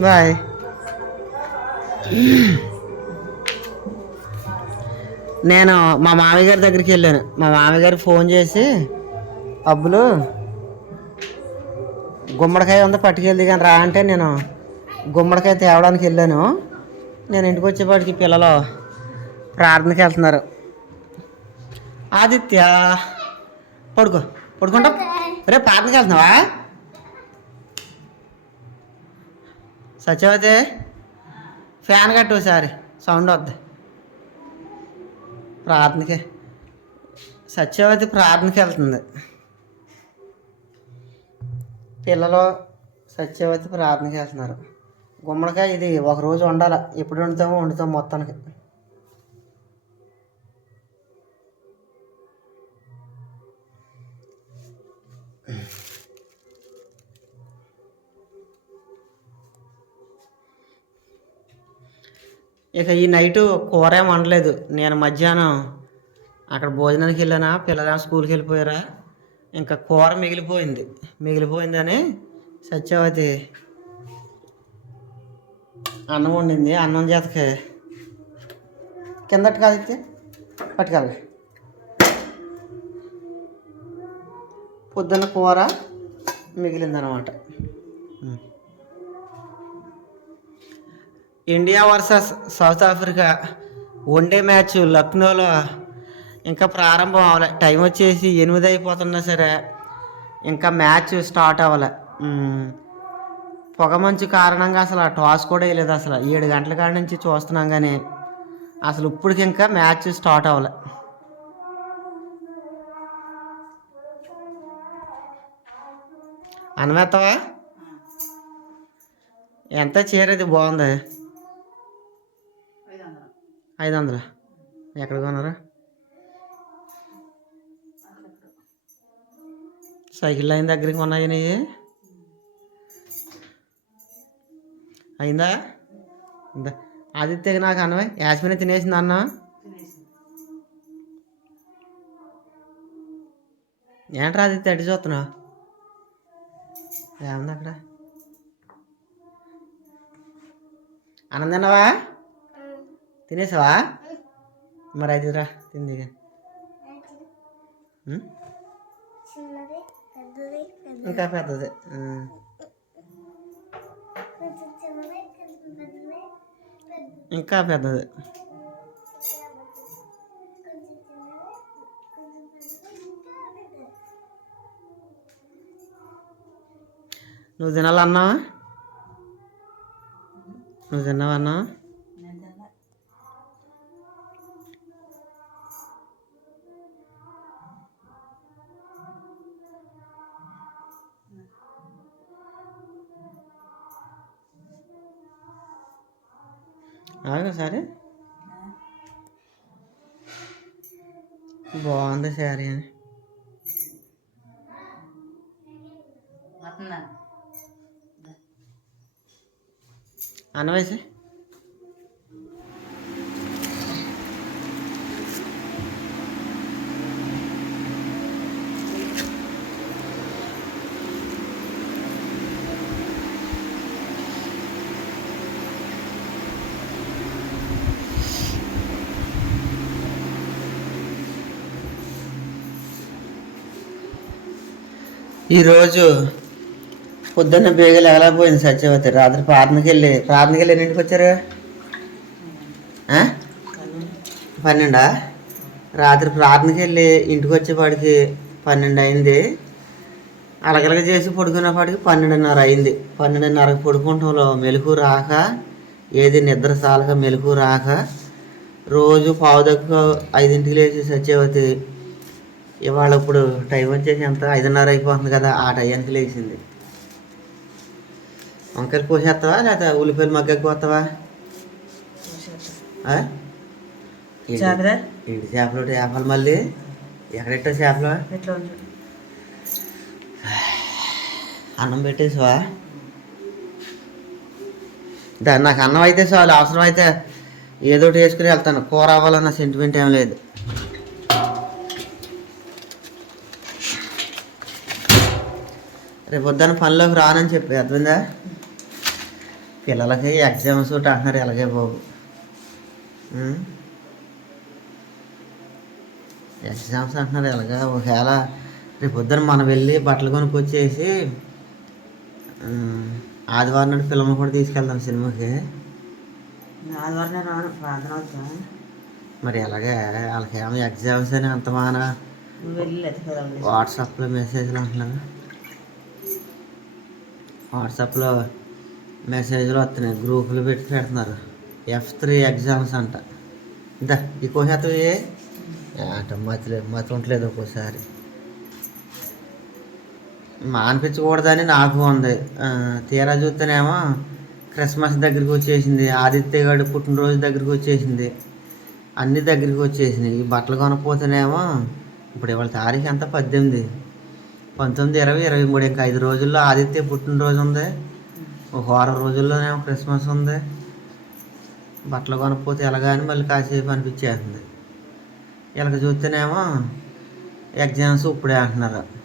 Bye నేను మా మామయ్య గారి దగ్గరికి వెళ్ళాను. మా మామయ్య గారికి ఫోన్ చేసి అబ్బులు గుమ్మడికాయ ఉందో పట్టుకెళ్ళి కానీ రా అంటే నేను గుమ్మడికాయ తేవడానికి వెళ్ళాను. నేను ఇంటికి వచ్చేపాటికి పిల్లలు ప్రార్థనకి వెళ్తున్నారు. ఆదిత్య పడుకో. పడుకుంటా రేపు ప్రార్థనకి వెళ్తున్నావా? సత్యవతి ఫ్యాన్ కట్టు ఒకసారి సౌండ్ వద్దు. ప్రార్థనకి సత్యవతి ప్రార్థనకి వెళ్తుంది. పిల్లలు సత్యవతి ప్రార్థనకి వెళ్తున్నారు. గుమ్మడికాయ ఇది ఒక రోజు వండాలి. ఎప్పుడు వండుతామో వండుతాం మొత్తానికి. ఇక ఈ నైట్ కూర ఏం వండలేదు. నేను మధ్యాహ్నం అక్కడ భోజనానికి వెళ్ళానా పిల్లలు స్కూల్కి వెళ్ళిపోయారా ఇంకా కూర మిగిలిపోయింది. మిగిలిపోయిందని సత్యవతి అన్నం వండింది అన్నం చేతకి కిందటి కాదు పట్టుకెళ్ళి పొద్దున్న కూర మిగిలిందనమాట. India versus South Africa one day match లక్నోలో ఇంకా ప్రారంభం అవ్వలే. టైం వచ్చేసి ఎనిమిది అయిపోతున్నా సరే ఇంకా మ్యాచ్ స్టార్ట్ అవ్వలే. పొగమంచు కారణంగా అసలు టాస్ కూడా వేయలేదు అసలు. ఏడు గంటల కాడ నుంచి చూస్తున్నాం కానీ అసలు ఇప్పటికి ఇంకా మ్యాచ్ స్టార్ట్ అవ్వలే. అనవేత్తవా? ఎంత చీర ఇది బాగుంది? ఐదు వందలు ఎక్కడ కొన్నారా? సైకిల్ లైన్ దగ్గరికి ఉన్నాయి నెయ్యి అయిందా? ఇందా. ఆదిత్యకి నాకు అన్నవే యాస్మిని తినేసింది అన్న. ఏంట్రా ఆదిత్య అడి చూస్తున్నావు? ఏముంది అక్కడ? అన్నం తినేసావా? మరి అయితే రా తింది ఇక. పెద్దది పెద్ద ఇంకా పెద్దది. ఉం. కొంచెం చిన్నది కొంచెం ఆగు సరే? బాగుంది శారీ అని. అన్నవేసి ఈరోజు పొద్దున్న బేగలు ఎగలేకపోయింది సత్యవతి. రాత్రి ప్రార్థనకి వెళ్ళి ప్రార్థనకి వెళ్ళి ఎన్నింటికి వచ్చారు? పన్నెండా? రాత్రి ప్రార్థనకి వెళ్ళి ఇంటికి వచ్చేపాటికి పన్నెండు అయింది. అలగలగ చేసి పడుకునేపాటికి పన్నెండున్నర అయింది. పన్నెండున్నరకు పడుకుంటంలో మెలకు రాక ఏది నిద్ర సాలక మెలకు రాక రోజు పావు దగ్గర ఐదింటికి లేచి సత్యవతి ఇవాళ ఇప్పుడు టైం వచ్చేసి ఎంత? ఐదున్నర అయిపోతుంది కదా ఆ టైంకి లేచింది. వంకాయలు కోసేస్తావా లేదా ఉల్లిపాయలు మగ్గకి పోతావా? ఏంటి? చేపలు? చేపలు? మళ్ళీ? ఎక్కడెట్టా చేపలు? అన్నం పెట్టేసావా? దా నాకు అన్నం అయితే చాలు అవసరం అయితే ఏదో ఒకటి వేసుకుని వెళ్తాను. కూర అవ్వాలన్న సెంటిమెంట్ ఏం లేదు. రేపు పొద్దున్న పనిలోకి రానని చెప్పి అర్థమైందా? పిల్లలకి ఎగ్జామ్స్ ఒకటి అంటున్నారు ఎలాగే బాబు? ఎగ్జామ్స్ అంటున్నారు ఎలాగా ఒకవేళ రేపు పొద్దున మనం వెళ్ళి బట్టలు కొనుక్కొచ్చేసి ఆదివారం నాడు పిల్లల్ని కూడా తీసుకెళ్దాం సినిమాకి. ఆదివారం ప్రార్థన మరి ఎలాగే వాళ్ళకేమో ఎగ్జామ్స్ అని అంత మాన వాట్సాప్లో మెసేజ్లు అంటున్నారు వాట్సాప్లో మెసేజ్లు వస్తున్నాయి. గ్రూపులు పెట్టి పెడుతున్నారు. ఎఫ్ త్రీ ఎగ్జామ్స్ అంట. ఇందా ఈ కోసేతం ఏ? అంట మతలేదు మత ఉండలేదు ఒక్కోసారి. మానిపించకూడదని నాకు ఉంది. తీరా చూస్తేనేమో క్రిస్మస్ దగ్గరికి వచ్చేసింది. ఆదిత్య గడి పుట్టినరోజు దగ్గరికి వచ్చేసింది. అన్ని దగ్గరికి వచ్చేసినాయి. ఈ బట్టలు కొనకపోతేనేమో ఇప్పుడు ఇవాళ తారీఖు ఎంత? పద్దెనిమిది. పంతొమ్మిది ఇరవై ఇరవై మూడు ఇంకా ఐదు రోజుల్లో ఆదిత్య పుట్టినరోజు ఉంది. ఒక వారం రోజుల్లోనేమో క్రిస్మస్ ఉంది. బట్టలు కొనకపోతే ఎలాగా అని మళ్ళీ కాసేపు అనిపించేస్తుంది. ఇలాగ చూస్తేనేమో ఎగ్జామ్స్ ఇప్పుడే అంటున్నారు.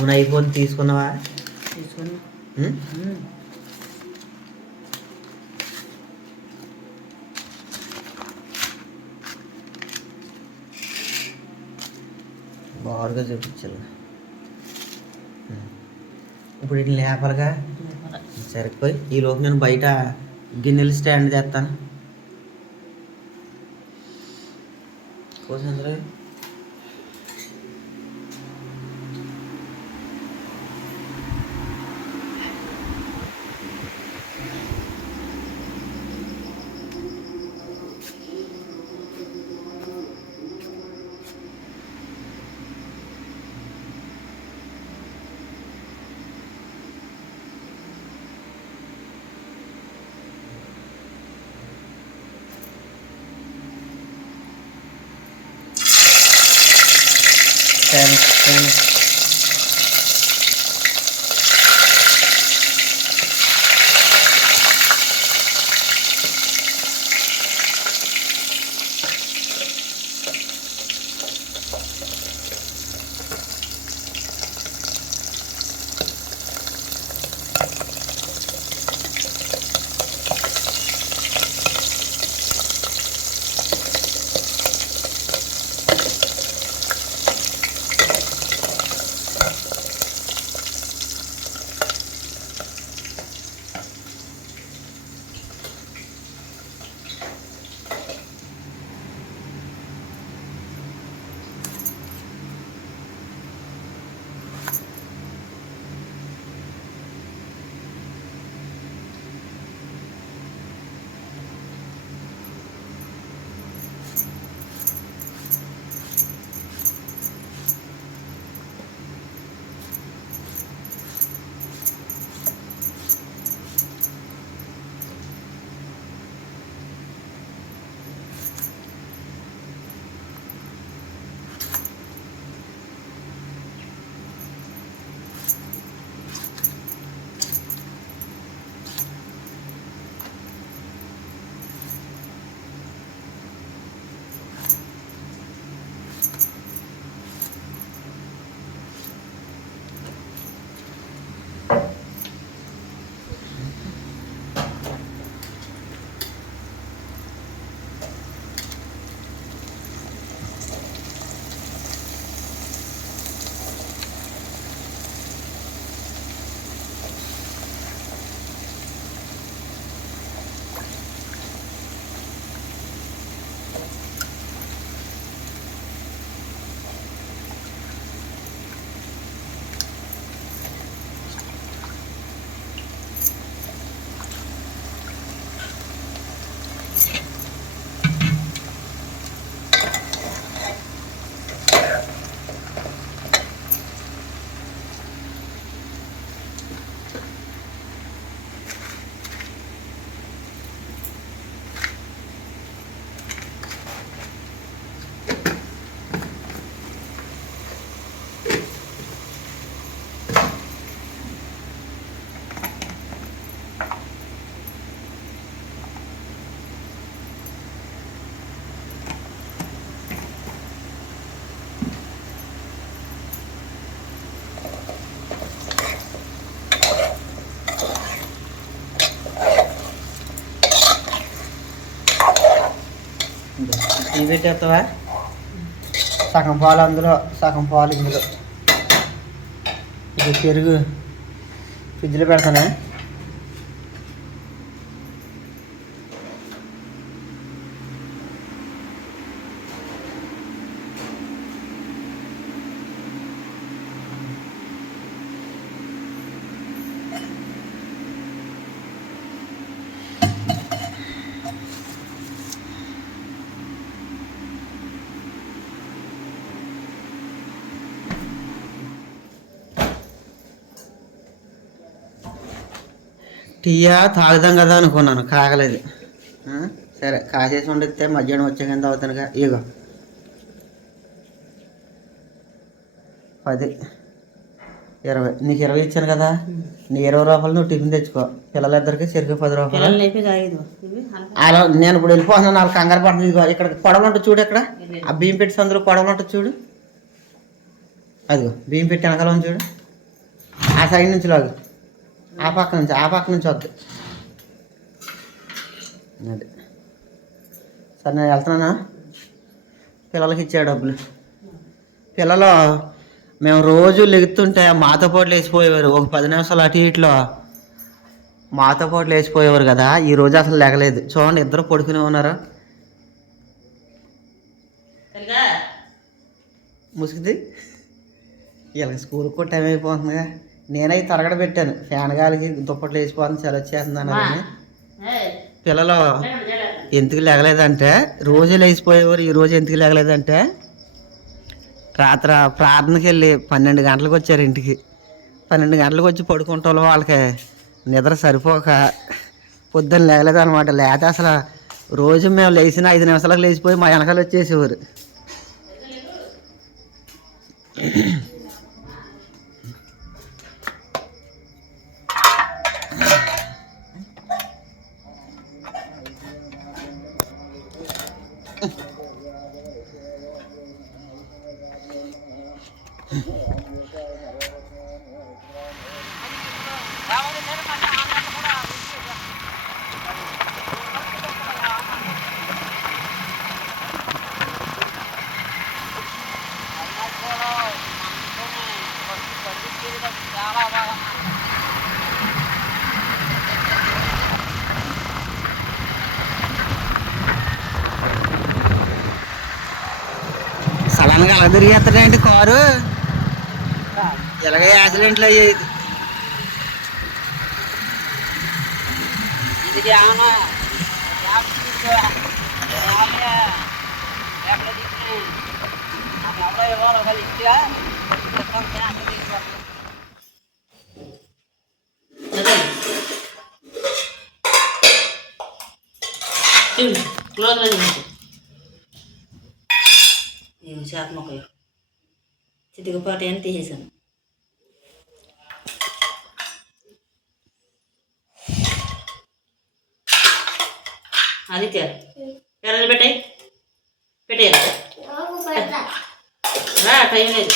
నూనె అయిపోయింది తీసుకున్నావా? బారుగా చూపించాలి. ఇప్పుడు వీటిని లేపాలిగా? సరిపోయి ఈలోపు నేను బయట గిన్నెలు స్టాండ్ తెస్తాను కోసంద్ర స్టాండ్ పెట్టేస్తావా సగం పాలు అందులో సగం పాలు ఇందులో. ఇది పెరుగు. ఫ్రిడ్జ్లో పెడతానా? టీయా తాగుదాం కదా అనుకున్నాను కాగలేదు? సరే కాసేసి వండితే మధ్యాహ్నం వచ్చే కింద అవుతానుగా ఇగో. పది ఇరవై. నీకు ఇరవై ఇచ్చాను కదా? నీ ఇరవై రూపాయలు నువ్వు టిఫిన్ తెచ్చుకో. పిల్లలిద్దరికి సరిగ్గా పది రూపాయలు? అలా నేను ఇప్పుడు వెళ్ళిపోతున్నాను వాళ్ళకి కంగారు పడుతుంది. ఇదిగో ఇక్కడ కొడవలు ఉంటుంది చూడు ఇక్కడ. ఆ బియ్యం పెట్టి సందులో కొడవలు ఉంటుంది చూడు. అదిగో బియ్యం పెట్టి వెనకాల ఉంది చూడు. ఆ సైడ్ నుంచి లాగు. ఆ పక్క నుంచి ఆ పక్క నుంచి వద్దు. అది. సరే నేను వెళ్తున్నానా? పిల్లలకి ఇచ్చే డబ్బులు. పిల్లలు మేము రోజు లెగుతుంటే మాతో పాటు లేచిపోయేవారు. ఒక పది నిమిషాలు అటు ఇట్లో మాతో పాటు లేచిపోయేవారు కదా. ఈ రోజు అసలు లేగలేదు. చూడండి ఇద్దరు పడుకునే ఉన్నారు? ముసుగుది? వీళ్ళకి స్కూల్ కూడా టైం అయిపోతుందిగా. నేనైతే తరగడ పెట్టాను. ఫ్యాన్ గాలికి దుప్పట్లు వేసిపోతుంది చలి వచ్చేస్తుంది అని. పిల్లలు ఎందుకు లేగలేదంటే రోజు లేచిపోయేవారు ఈ రోజు ఎందుకు లేగలేదంటే రాత్రి ప్రార్థనకి వెళ్ళి పన్నెండు గంటలకు వచ్చారు ఇంటికి. పన్నెండు గంటలకు వచ్చి పడుకుంటాం వాళ్ళకి నిద్ర సరిపోక పొద్దున్న లేగలేదు అనమాట లేకపోతే అసలు రోజు మేము లేచిన ఐదు నిమిషాలకు లేచిపోయి మా వెనకాల వచ్చేసేవారు. సడన్గా అలా తిరిగేస్తాడండి కారు? ఇలాగ యాక్సిడెంట్లు అయ్యాయి. ఇది ఏమన్నా క్లోజ్ చేత మొక్కలు చితికపాటి అని తీసేసాను ఆదిత్య ఎర్రలు పెట్టాయి. పెట్టేయాలి. టైం లేదు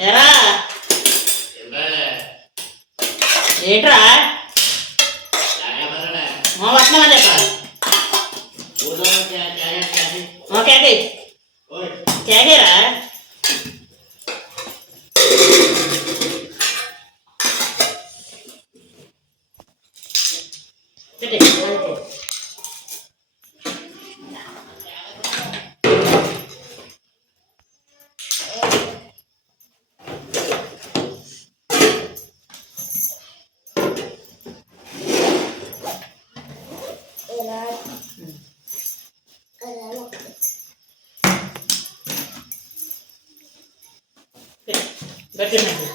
ఎరా ఏంట్రా వస్తున్నావా చెప్ప ఓకే అది తేగేరా గట్టినండి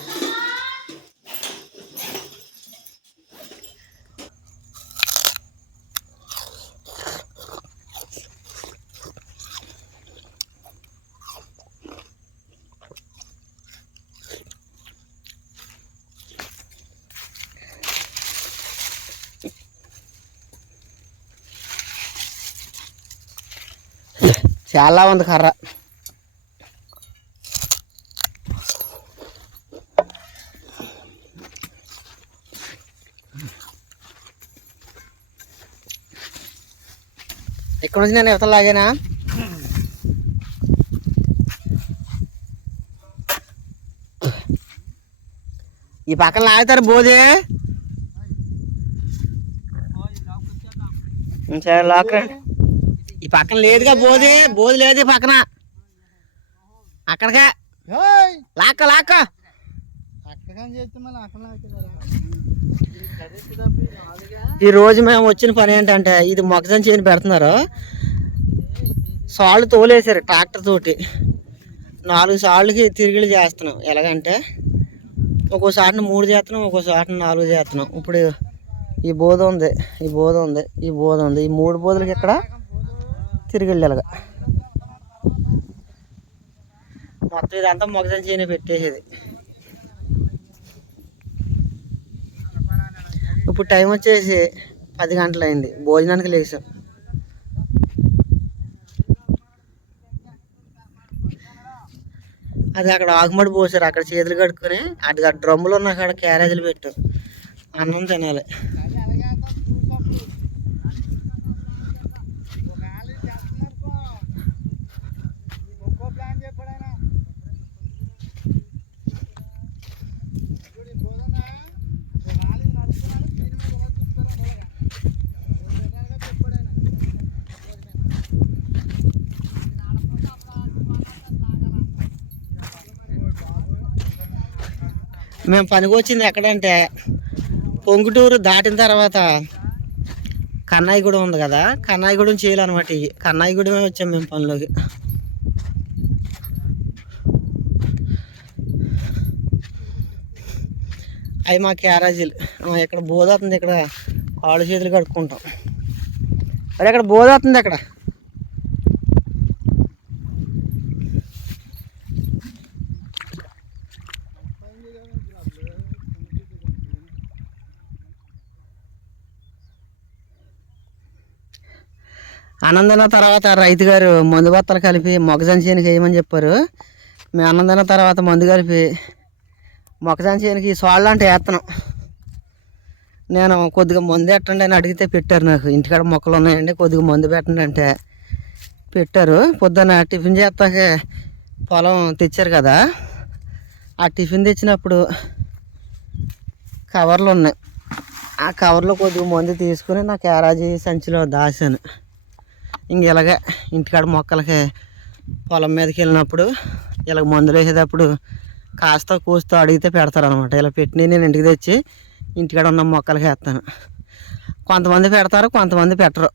చాలా ఉంది కర్ర. ఇక్కడ నుంచి నేను యువతలు లాగానా? ఈ పక్కన లాగుతారు బోదే సరే లాక్కరండి ఈ పక్కన లేదుగా బోధి బోధి లేదు ఈ పక్కన. అక్కడికే. లాక్క లాక్క ఈ రోజు మేము వచ్చిన పని ఏంటంటే ఇది మొక్కజొన్న చేయని పెడుతున్నారు. సాళ్ళు తోలేసారు ట్రాక్టర్ తోటి. నాలుగు సార్లకి తిరిగిలు చేస్తున్నాం. ఎలాగంటే ఒక్కో మూడు చేస్తున్నాం ఒక్కోసాటిని నాలుగు చేస్తున్నాం. ఇప్పుడు ఈ బోధ ఉంది ఈ బోధ ఉంది ఈ బోధ ఉంది. ఈ మూడు బోధలకి ఇక్కడ తిరిగి ఎలాగ. మొత్తం ఇదంతా మొక్కజొన్న చేయని పెట్టేసేది. ఇప్పుడు టైం వచ్చేసి పది గంటలు భోజనానికి లేచాం అది అక్కడ ఆకుమడి పోసారు. అక్కడ చేతులు కడుక్కొని అటు డ్రమ్ములు ఉన్న అక్కడ క్యారేజీలు పెట్టు. అన్నం తినాలి. మేము పనికి వచ్చింది ఎక్కడంటే పొంగుటూరు దాటిన తర్వాత కన్నాయిగూడెం ఉంది కదా కన్నాయిగూడెం చేయాలన్నమాట ఇవి కన్నాయిగూడెమే వచ్చాం మేము పనిలోకి. అవి మా క్యారేజీలు. ఇక్కడ ఇక్కడ బోధవుతుంది ఇక్కడ కాళ్ళు చేతులు కడుక్కుంటాం. అరే ఇక్కడ బోధవుతుంది అక్కడ. అనందన తర్వాత రైతు గారు మందు బత్తలు కలిపి మొక్కజొన్న చేనుకి వేయమని చెప్పారు. మేము అనందన తర్వాత మందు కలిపి మొక్కజొన్న చేనుకి సోళ్ళ అంటే వేస్తున్నాం నేను కొద్దిగా మందు పెట్టండి అని అడిగితే పెట్టారు నాకు. ఇంటికాడ మొక్కలు ఉన్నాయండి కొద్దిగా మందు పెట్టండి అంటే పెట్టారు. పొద్దున్న టిఫిన్ చేస్తాకే పొలం తెచ్చారు కదా. ఆ టిఫిన్ తెచ్చినప్పుడు కవర్లు ఉన్నాయి. ఆ కవర్లో కొద్దిగా మందు తీసుకుని నా క్యారాజీ సంచిలో దాచాను. ఇంక ఇలాగే ఇంటికాడ మొక్కలకి పొలం మీదకి వెళ్ళినప్పుడు ఇలా మందులు వేసేటప్పుడు కాస్త కూస్తో అడిగితే పెడతారు అనమాట ఇలా పెట్టి నేను ఇంటికి తెచ్చి ఇంటికాడ ఉన్న మొక్కలకి వేస్తాను. కొంతమంది పెడతారు కొంతమంది పెట్టరు.